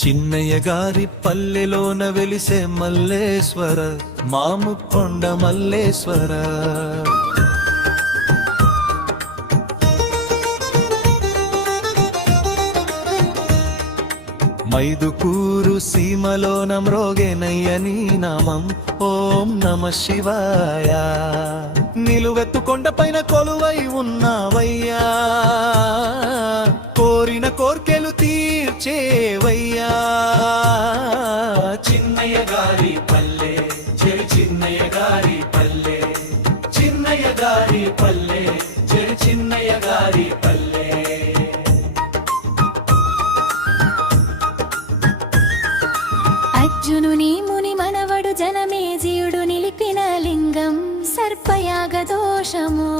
చిన్నయ్య గారి పల్లెలోన వెలిసే మల్లేశ్వర మాముకొండ మల్లేశ్వర. మైదుకూరు సీమలోన మ్రోగేనయ్య నీ నామం ఓం నమ శివాయ. నిలువెత్తు కొండపైన కొలువై ఉన్నావయ్యా, కోరిన కోర్కెలు తీర్చేవయ్యా. చిన్నయ్య గారి పల్లె చెరి చిన్నయ్య గారి పల్లె, చిన్నయ్య గారి పల్లె చెరి చిన్నయ్య గారి పల్లె. అర్జునుని ముని మనవడు జనమేజయుడు నిలిపిన లింగం సర్పయాగ దోషము.